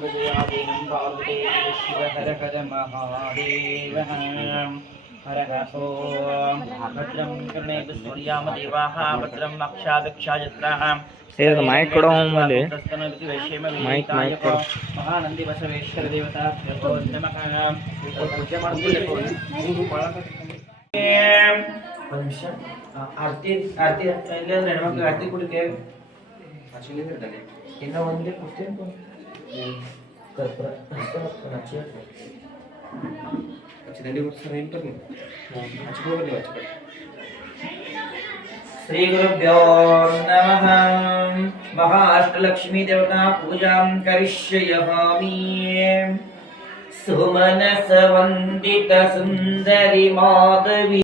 शिव हर हर महादेव हर ओम भद्रं कर्णेषु सूर्याम देवाः भद्रं अक्षादक्षायत्राः ಇದು ಮೈಕ್ ಕೊಡೋ ಮೇಲೆ ಮೈಕ್ ಕೊಡು. ಮಹಾನಂದಿ ಬಸವೇಶ್ವರ ದೇವತಾ ನಮಃ. ಪೂಜೆ ಮಾಡ್ಕೊಳ್ಳಿ. ಆರತಿ ಆರತಿ ಇಲ್ಲಾಂದ್ರೆ ಹೆಣ್ಮಕ್ಳು ಆರತಿ ಕುಡಿಕೆ ಇನ್ನೂ ಒಂದೇ ಕೊಡ್ತೀನಿ. श्री गुरुभ्यो नमः. महाअष्टलक्ष्मी देवता पूजां करिष्यामि. सुमनस वंदित सुंदरी माधवी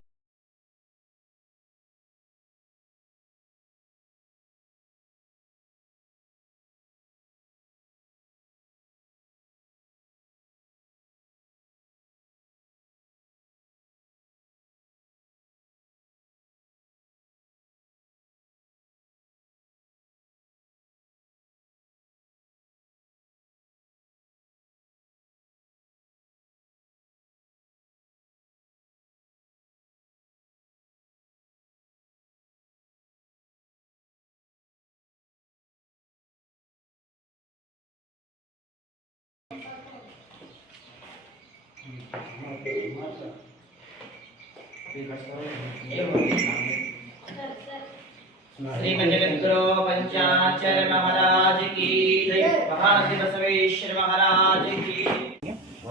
श्रीमद जगद्गुरु पंचाचर महाराज की जय. महानंदी बसवेश्वर महाराज की.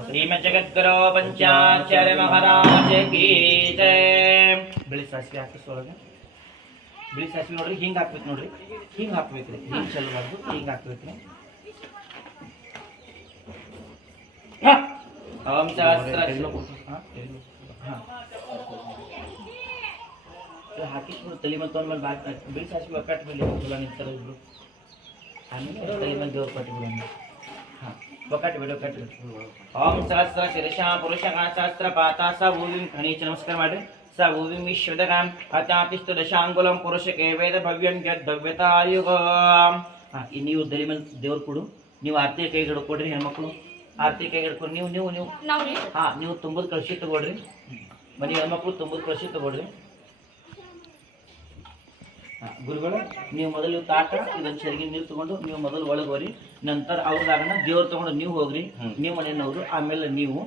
श्रीमद जगद्गुरु पंचाचर महाराज की जय. बिಳಿ ಸಾಸಿವೆ ಹಾಕಿಸೋಳಗೆ ಬಿಳಿ ಸಾಸಿವೆ ನೋಡ್ರಿ ಹಿಂಗೆ ಹಾಕ್ಬೇಕು ನೋಡ್ರಿ. ಹಿಂಗೆ ಹಾಕ್ಬೇಕ್ರಿ. ಹಿಂಗೆ ಚಲೋವಾಗು ಹಿಂಗೆ ಹಾಕ್ಬೇಕ್ರಿ. ओम सहस्र हाकि तली में तोन में बात बिल सासी वकट में ले बोला नहीं चलो ब्रो आने तली में देवर पट बोला हां वकट वीडियो कट. ओम सहस्र शीर्षा पुरुषका सहस्र पाता सा भूमिं खनिच नमस्कार माडे सा भूमिं विश्वदकाम अत्यातिष्ठ दशांगुलम पुरुष के वेद भव्यं यद भव्यतायुग. हां ಈ ನೀವು ತಲಿ में देवर ಕೊಡು. ನೀವು ಆರತಿ ಕೈ ಹಿಡಿದು ಕೊಡ್ರಿ ಹೆಣ್ಮಕ್ಳು. ಆರತಿ ಕೈ ಹಿಡ್ಕೊಂಡು ನೀವು ಹಾಂ ನೀವು ತುಂಬದ ಕಳಶಿ ತಗೊಳ್ರಿ. ಮನೆ ಹೆಣ್ಮಕ್ಳು ತುಂಬದ ಕಳಶಿ ತಗೊಳ್ರಿ. ಹಾಂ ಗುರುಗಳು ನೀವು ಮೊದಲು ತಾಟ ಇದನ್ನು ಸರಿಗೆ ನೀರು ತಗೊಂಡು ನೀವು ಮೊದಲು ಒಳಗೆ ಹೋಗ್ರಿ. ನಂತರ ಅವ್ರದಾಗಣ ದೇವ್ರು ತಗೊಂಡು ನೀವು ಹೋಗ್ರಿ. ನೀವು ಮನೆಯವರು ಆಮೇಲೆ ನೀವು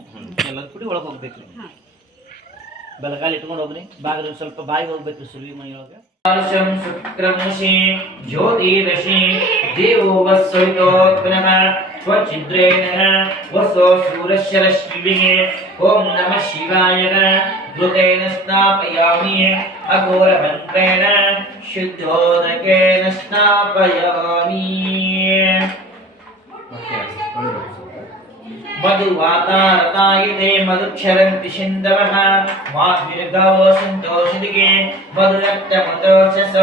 ಎಲ್ಲರೂ ಕೂಡಿ ಒಳಗೆ ಹೋಗ್ಬೇಕ್ರಿ. ಬೆಳಗಾಲಿ ಇಟ್ಕೊಂಡು ಹೋಗ್ರಿ. ಬಾಗಿಲು ಸ್ವಲ್ಪ ಬಾಯಿಗೆ ಹೋಗ್ಬೇಕ್ರಿ ಸುಲ್ವಿ ಮನೆಯೊಳಗೆ. शुक्रमुषि ज्योतिरसि देवो वस्वितोत्पन्नः स्वच्छिद्रेण वसो सूरस्य रश्मिभिः. ओम नमः शिवाय. घृतेन स्नापयामि अघोरमन्त्रेण शुद्धोदकेन स्नापयामि. मधुवातारतायते मधुक्षरन्ति सिन्धवः माद्विर्गावो सन्तोषदिगे मधुरक्तमतोषस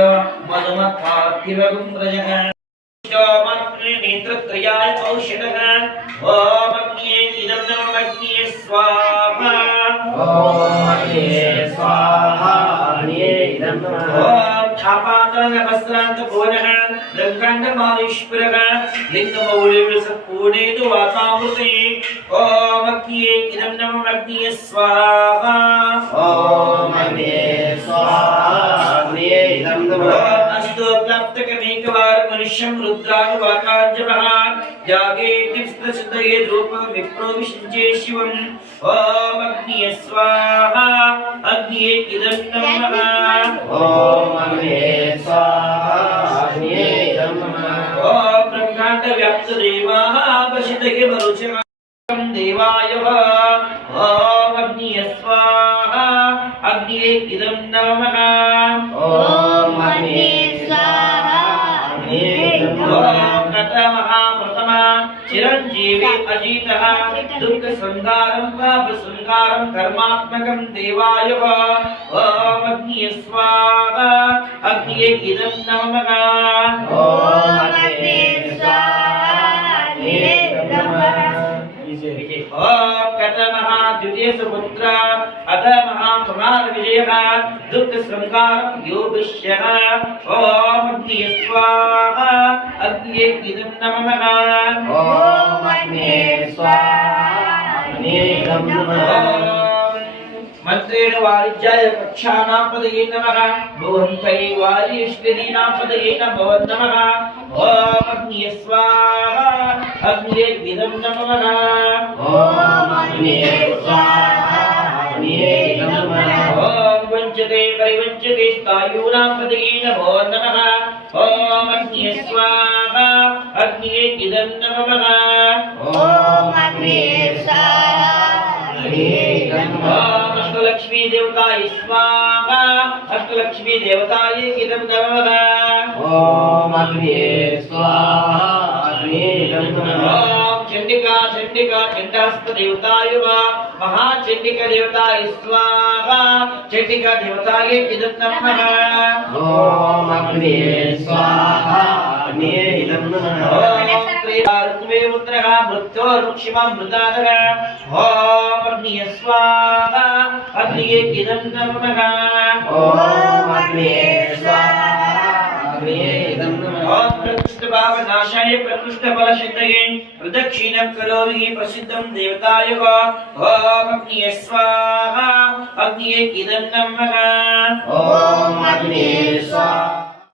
मधुमत्पार्थिवगुम्रजः नेत्रत्रयाय औषधः. ओम अग्न्ये इदं नमः अग्न्ये स्वाहा. ओम अग्न्ये स्वाहा अग्न्ये इदं नमः. ओम छापातन वस्त्रांत भुवनः ब्रह्मांड माहेश्वरः लिंगमौलिः सत्पूर्णेतु वातामृते. ओम अग्न्ये इदं नमः अग्न्ये स्वाहा. ओम अग्न्ये स्वाहा अग्न्ये इदं नमः. अस्तु प्राप्तकमेकवार मनुष्यं रुद्रानुवाकाञ्जवः यागे दिवसदये रूपं विप्रोविशिञ्चे शिवम्. ओम अग्न्ये स्वाहा अग्न्ये इदं नमः. ओम अग्न्ये स्वाहा अग्न्ये इदं नमः. ओम ब्रह्मांड व्याप्त देवाः पश्यतये मरुचः देवाय. ओम अग्न्ये स्वाहा अग्न्ये इदं नमः. ओम अग्न्ये स्वाहा अग्न्ये इदं नमः. चिरंजीवी अजितः दुःख संगारं पाप संगारं कर्मात्मकं देवाय. ओम अग्न्ये स्वाहा अग्न्ये इदं नमः. ओम अग्न्ये स्वाहा अग्न्ये इदं नमः. ओम कतमः द्वितीय सुपुत्र अथ महाकुमार विजयः दुःख संगारं योगश्यः. ओम अग्न्ये स्वाहा अग्न्ये इदं नमः. ओम इदं नमः मंत्रेण वारिज्याय कक्षानापदये नमः भुवन्तै वारिष्ठदीनापदये नमो नमः ॐ अग्निये स्वाहा अग्निये इदं नमः ॐ अग्निये स्वाहा अग्निये इदं नमः ॐ वञ्चते परिवञ्चते स्थायूनापदये नमो नमः ॐ अग्निये स्वाहा अग्निये इदं नमः ॐ अग्निये स्वाहा अग्निये इदं नमः अष्टलक्ष्मी देवताय स्वाहा अष्टलक्ष्मी देवताय इदं नमः ॐ अग्निये स्वाहा अग्निये इदं नमः ॐ चण्डिका चण्डिका चण्डहस्त देवताय वा महाचण्डिका देवताय स्वाहा चण्डिका देवताय इदं नमः ॐ अग्निये स्वाहा अग्निये इदं नमः ऋग्वेमुद्रः मृत्योर्मुक्षिमां मृतादः ॐ अग्निये स्वाहा अग्निये इदं नमः ॐ अग्निये स्वाहा अग्निये इदं नमः ॐ प्रकृष्टभावनाशाय प्रकृष्टफलसिद्धये प्रदक्षिणं करोमि प्रसिद्धं देवताय वा ॐ अग्निये स्वाहा अग्निये इदं नमः ॐ अग्निये स्वाहा